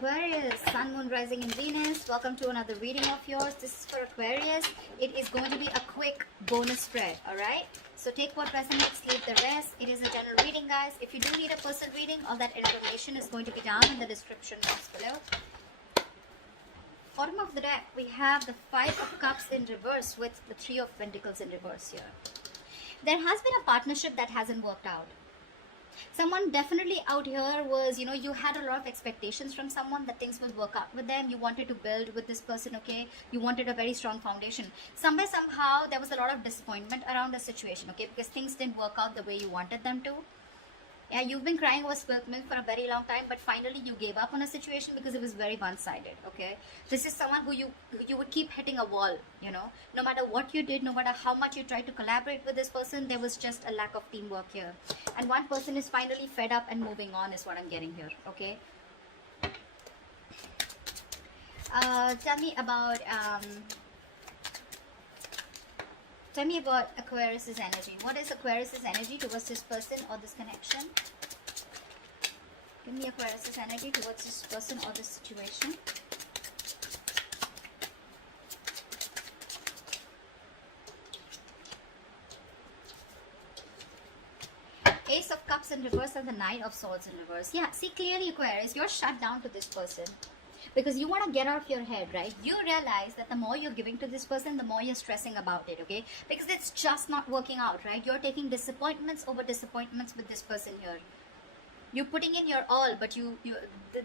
Aquarius, Sun, Moon, Rising in Venus. Welcome to another reading of yours. This is for Aquarius. It is going to be a quick bonus spread, alright? So take what resonates, leave the rest. It is a general reading, guys. If you do need a personal reading, all that information is going to be down in the description box below. Bottom of the deck, we have the Five of Cups in reverse with the Three of Pentacles in reverse here. There has been a partnership that hasn't worked out. Someone definitely out here was, you had a lot of expectations from someone that things will work out with them. You wanted to build with this person, okay? You wanted a very strong foundation. Somehow, there was a lot of disappointment around the situation, okay? Because things didn't work out the way you wanted them to. Yeah, you've been crying over spilt milk for a very long time, but finally you gave up on a situation because it was very one-sided, okay? This is someone who you would keep hitting a wall, no matter what you did, no matter how much you tried to collaborate with this person, there was just a lack of teamwork here. And one person is finally fed up and moving on is what I'm getting here, okay? Tell me about Aquarius's energy. What is Aquarius's energy towards this person or this connection? Give me Aquarius's energy towards this person or this situation. Ace of Cups in reverse and the Knight of Swords in reverse. Yeah, see clearly, Aquarius, you're shut down to this person. Because you want to get out of your head, right? You realize that the more you're giving to this person, the more you're stressing about it, okay? Because it's just not working out, right? You're taking disappointments over disappointments with this person here. You're putting in your all, but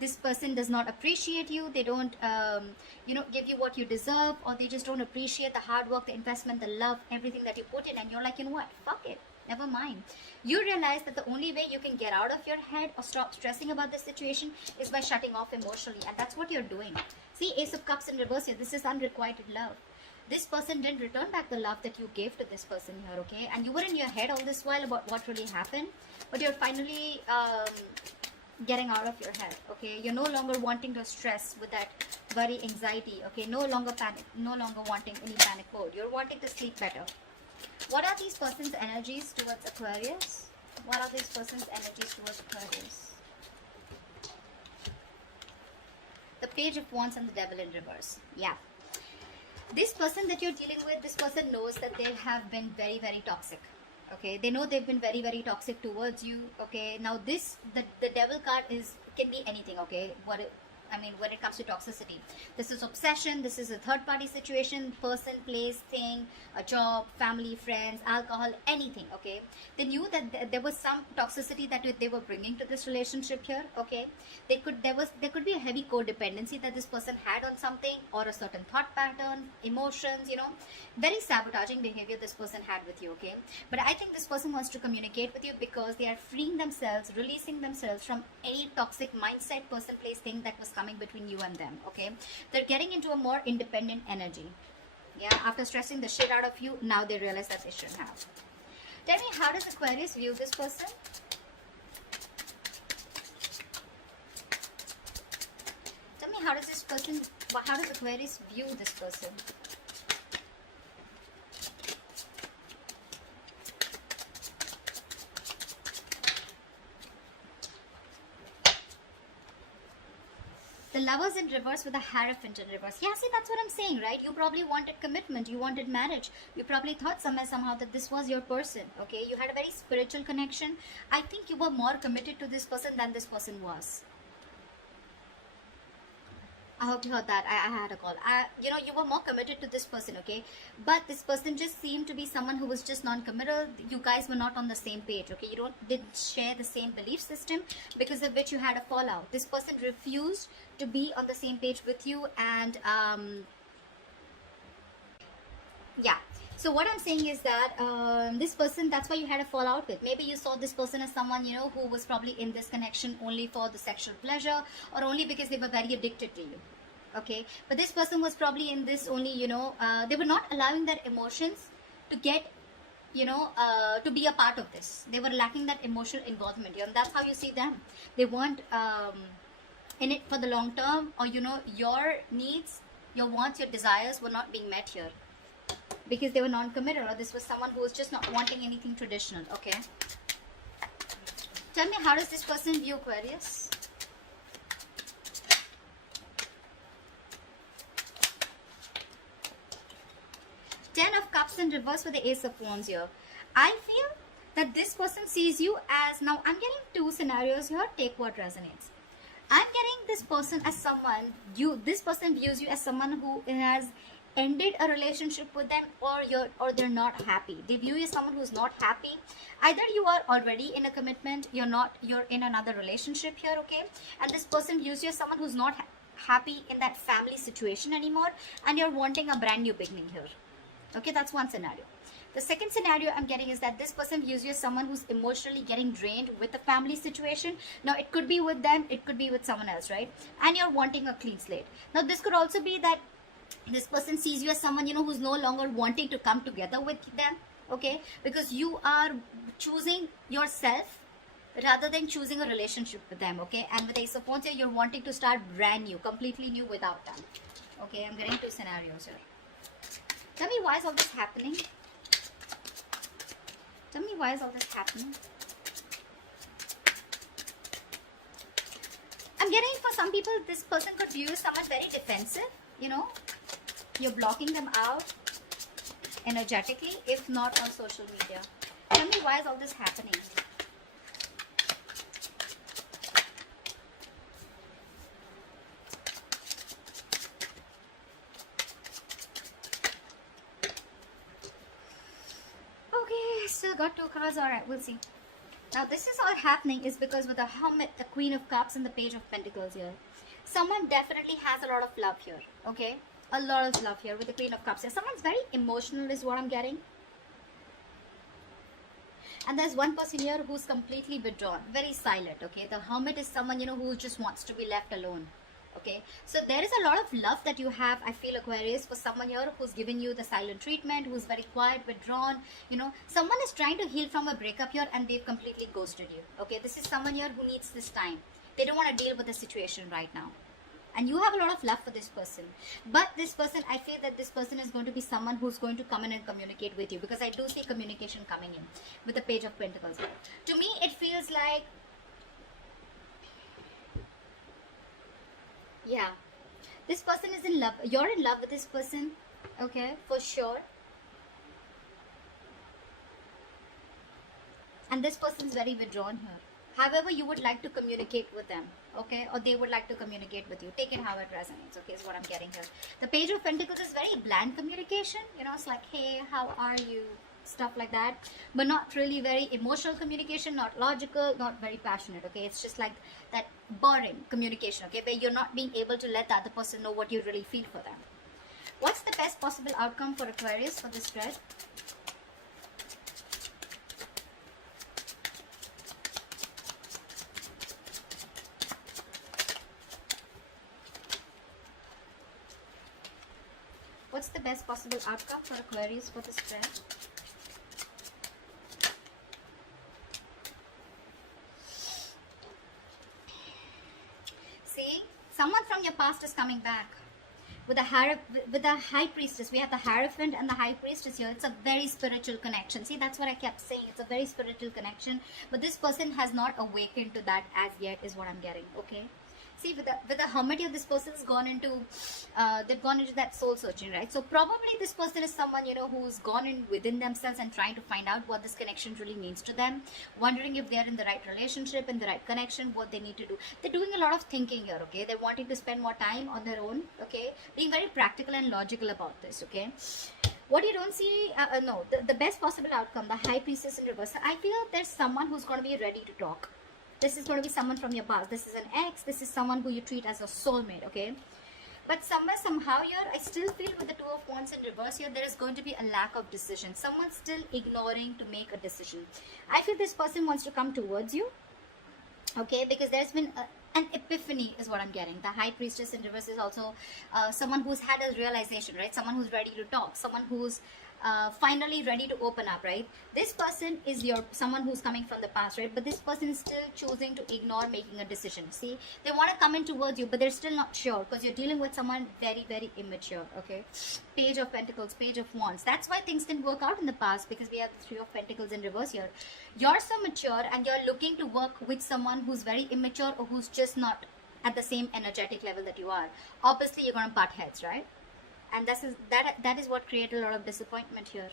this person does not appreciate you. They don't, give you what you deserve, or they just don't appreciate the hard work, the investment, the love, everything that you put in. And you're like, you know what? Fuck it. Never mind. You realize that the only way you can get out of your head or stop stressing about this situation is by shutting off emotionally. And that's what you're doing. See, Ace of Cups in reverse here. This is unrequited love. This person didn't return back the love that you gave to this person here, okay? And you were in your head all this while about what really happened. But you're finally getting out of your head, okay? You're no longer wanting to stress with that worry, anxiety, okay? No longer panic. No longer wanting any panic mode. You're wanting to sleep better. What are these person's energies towards Aquarius? What are these person's energies towards Aquarius? The Page of Wands and the Devil in reverse. Yeah. This person that you're dealing with, this person knows that they have been very, very toxic. Okay, they know they've been very, very toxic towards you. Okay, now the Devil card can be anything. Okay, when it comes to toxicity, this is obsession, this is a third-party situation, person, place, thing, a job, family, friends, alcohol, anything, okay? They knew that there was some toxicity that they were bringing to this relationship here, okay? There could be a heavy codependency that this person had on something, or a certain thought pattern, emotions, very sabotaging behavior this person had with you, okay? But I think this person wants to communicate with you because they are freeing themselves, releasing themselves from any toxic mindset, person, place, thing that was coming between you and them, okay? They're getting into a more independent energy. Yeah, after stressing the shit out of you, now they realize that they shouldn't have. Tell me, how does Aquarius view this person? Tell me, how does Aquarius view this person? The Lovers in reverse with the Hierophant in reverse. Yeah, see, that's what I'm saying, right? You probably wanted commitment. You wanted marriage. You probably thought somehow that this was your person, okay? You had a very spiritual connection. I think you were more committed to this person than this person was. I hope you heard that. I had a call. You were more committed to this person, okay? But this person just seemed to be someone who was just non-committal. You guys were not on the same page, okay? You didn't share the same belief system, because of which you had a fallout. This person refused to be on the same page with you, and yeah. So what I'm saying is that this person, that's why you had a fallout with. Maybe you saw this person as someone, who was probably in this connection only for the sexual pleasure, or only because they were very addicted to you. Okay? But this person was probably in this only, they were not allowing their emotions to get, to be a part of this. They were lacking that emotional involvement. And that's how you see them. They weren't in it for the long term, or, your needs, your wants, your desires were not being met here. Because they were non-committed, or this was someone who was just not wanting anything traditional, okay? Tell me, how does this person view Aquarius? 10 of Cups in reverse with the Ace of Wands here. I feel that this person sees you as, now I'm getting two scenarios here, take what resonates. I'm getting this person as someone, this person views you as someone who has ended a relationship with them, or they're not happy. They view you as someone who's not happy. Either you are already in a commitment, you're in another relationship here, okay? And this person views you as someone who's not happy in that family situation anymore, and you're wanting a brand new beginning here. Okay, that's one scenario. The second scenario I'm getting is that this person views you as someone who's emotionally getting drained with the family situation. Now, it could be with them, it could be with someone else, right? And you're wanting a clean slate. Now, this could also be that this person sees you as someone, who's no longer wanting to come together with them, okay? Because you are choosing yourself rather than choosing a relationship with them, okay? And with Ace of Wands here, you're wanting to start brand new, completely new without them. Okay, I'm getting two scenarios here. Tell me, why is all this happening? Tell me, why is all this happening? I'm getting, for some people, this person could view someone very defensive, You're blocking them out energetically, if not on social media. Tell me, why is all this happening? Still got two cards. All right, we'll see. Now, this is all happening is because with the Hermit, the Queen of Cups, and the Page of Pentacles here, someone definitely has a lot of love here, okay? A lot of love here with the Queen of Cups here. Someone's very emotional is what I'm getting. And there's one person here who's completely withdrawn, very silent, okay? The Hermit is someone, who just wants to be left alone. Okay, so there is a lot of love that you have, I feel, Aquarius, for someone here who's giving you the silent treatment, who's very quiet, withdrawn. Someone is trying to heal from a breakup here and they've completely ghosted you. Okay, this is someone here who needs this time. They don't want to deal with the situation right now. And you have a lot of love for this person. But this person, I feel that this person is going to be someone who's going to come in and communicate with you, because I do see communication coming in with the Page of Pentacles. To me, it feels like, yeah, this person is in love. You're in love with this person, okay, for sure. And this person is very withdrawn here. However, you would like to communicate with them, okay, or they would like to communicate with you. Take it how it resonates, okay, is what I'm getting here. The Page of Pentacles is very bland communication. It's like, hey, how are you? Stuff like that, but not really very emotional communication, not logical, not very passionate, okay? It's just like that boring communication, okay, where you're not being able to let the other person know what you really feel for them. What's the best possible outcome for Aquarius for this spread? What's the best possible outcome for Aquarius for this spread? Someone from your past is coming back. With the High Priestess, we have the Hierophant and the High Priestess here. It's a very spiritual connection. See, that's what I kept saying. It's a very spiritual connection. But this person has not awakened to that as yet, is what I'm getting, okay? See, with the Hermit here, this person's gone into, they've gone into that soul searching, right? So probably this person is someone, who's gone in within themselves and trying to find out what this connection really means to them, wondering if they're in the right relationship, in the right connection, what they need to do. They're doing a lot of thinking here, okay? They're wanting to spend more time on their own, okay? Being very practical and logical about this, okay? What you don't see, the best possible outcome, the High Priestess in reverse. I feel there's someone who's going to be ready to talk. This is going to be someone from your past. This is an ex. This is someone who you treat as a soulmate, okay? But somehow here, I still feel with the Two of Wands in reverse here, there is going to be a lack of decision. Someone's still ignoring to make a decision. I feel this person wants to come towards you, okay? Because there's been an epiphany is what I'm getting. The High Priestess in reverse is also someone who's had a realization, right? Someone who's ready to talk. Someone who's finally ready to open up, right? This person is someone who's coming from the past, right? But this person is still choosing to ignore making a decision. See, they want to come in towards you, but they're still not sure because you're dealing with someone very, very immature, okay? Page of Pentacles, Page of Wands. That's why things didn't work out in the past, because we have the Three of Pentacles in reverse here. You're so mature and you're looking to work with someone who's very immature or who's just not at the same energetic level that you are. Obviously, you're going to butt heads, right? And that is what created a lot of disappointment here.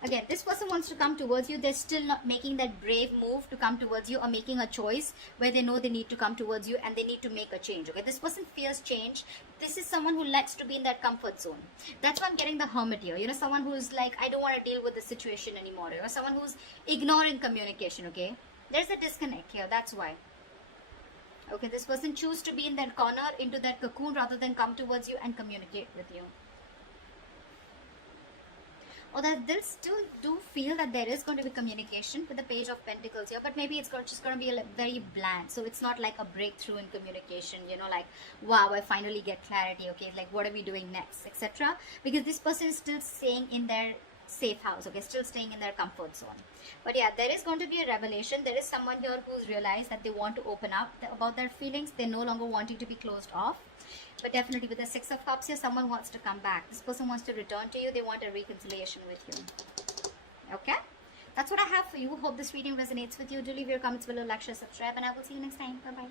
Again, this person wants to come towards you. They're still not making that brave move to come towards you, or making a choice where they know they need to come towards you and they need to make a change. Okay, this person fears change. This is someone who likes to be in that comfort zone. That's why I'm getting the Hermit here. You know, someone who's like, I don't want to deal with the situation anymore. Or someone who's ignoring communication. Okay, there's a disconnect here. That's why. Okay, this person choose to be in that corner, into that cocoon, rather than come towards you and communicate with you. Or that they'll still do feel that there is going to be communication with the Page of Pentacles here, but maybe it's just going to be very bland. So it's not like a breakthrough in communication, you know, like, wow, I finally get clarity. Okay, like, what are we doing next, etc. Because this person is still staying in their safe house. Okay, still staying in their comfort zone. But yeah, there is going to be a revelation. There is someone here who's realized that they want to open up about their feelings. They're no longer wanting to be closed off. But definitely with the Six of Cups here, someone wants to come back. This person wants to return to you. They want a reconciliation with you. Okay? That's what I have for you. Hope this reading resonates with you. Do leave your comments below, like, share, subscribe, and I will see you next time. Bye-bye.